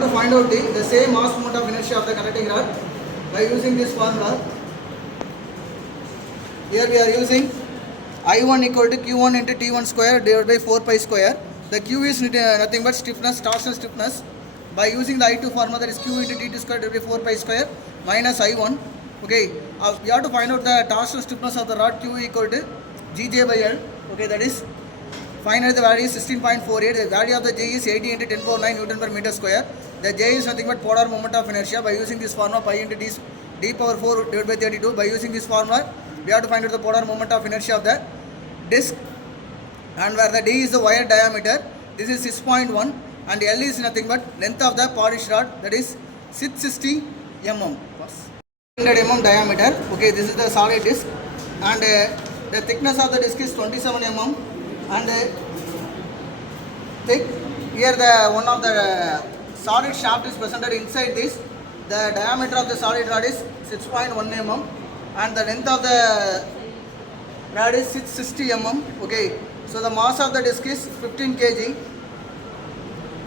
To find out the same mass moment of inertia of the conducting rod by using this formula. Here we are using I1 equal to Q1 into T1 square divided by 4 pi square. The Q is nothing but stiffness, torsional stiffness. By using the I2 formula, that is Q into T2 square divided by 4 pi square minus I1. Okay, we have to find out the torsional stiffness of the rod Q equal to Gj by L. Okay, that is finally the value is 16.48. The value of the J is 80 into 10 power 9 Newton per meter square. The J is nothing but polar moment of inertia. By using this formula, pi into d power 4 divided by 32. By using this formula, we have to find out the polar moment of inertia of the disc, and where the d is the wire diameter, this is 6.1, and L is nothing but length of the polished rod, that is 660 mm. 100 mm diameter. Okay, this is the solid disc, and the thickness of the disc is 27 mm, and thick. Here the one of the solid shaft is presented inside this. The diameter of the solid rod is 6.1 mm, and the length of the rod is 660 mm. Okay, so the mass of the disc is 15 kg.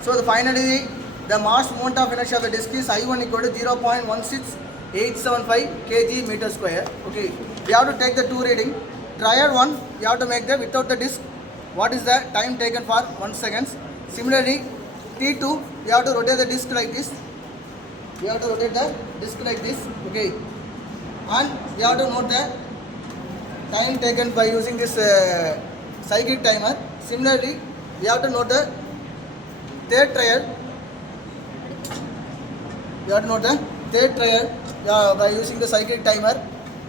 So finally the mass moment of inertia of the disc is I1 equal to 0.16875 kg meter square. Okay, we have to take the two reading. Trial one, we have to make the without the disc. What is the time taken for 1 second? Similarly, T2, we have to rotate the disc like this. We have to rotate the disc like this. Okay, and we have to note the time taken by using this cyclic timer. Similarly, we have to note the third trial. We have to note the third trial by using the cyclic timer.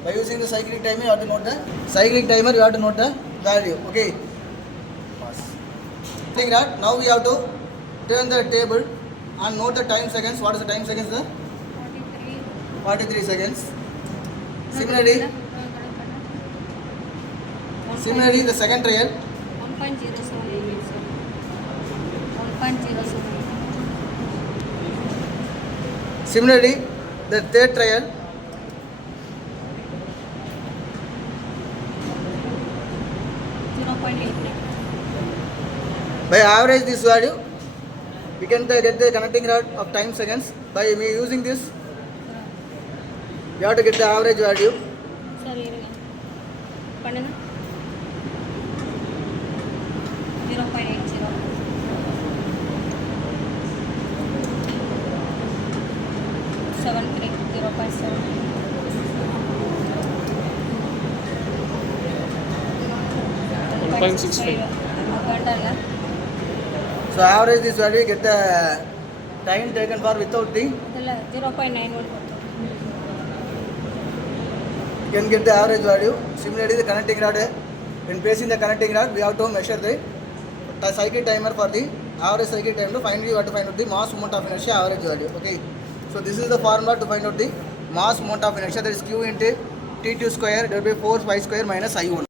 By using the cyclic timer, you have to note the cyclic timer. You have to note the value. Okay. Now we have to turn the table and note the time seconds. What is the time seconds? 43 seconds. Similarly, the second trial. 1.07. Similarly, the third trial. By average this value, we can get the connecting rod of time seconds. By using this, we have to get the average value. 1.65. So average this value, get the time taken for without the 0.91. You can get the average value. Similarly, the connecting rod, when placing the connecting rod, we have to measure the cycle timer for the average cycle time. Finally, you have to find out the mass moment of inertia average value. Okay, so this is the formula to find out the mass moment of inertia, that is Q into T2 square divided by 4 pi square minus I1.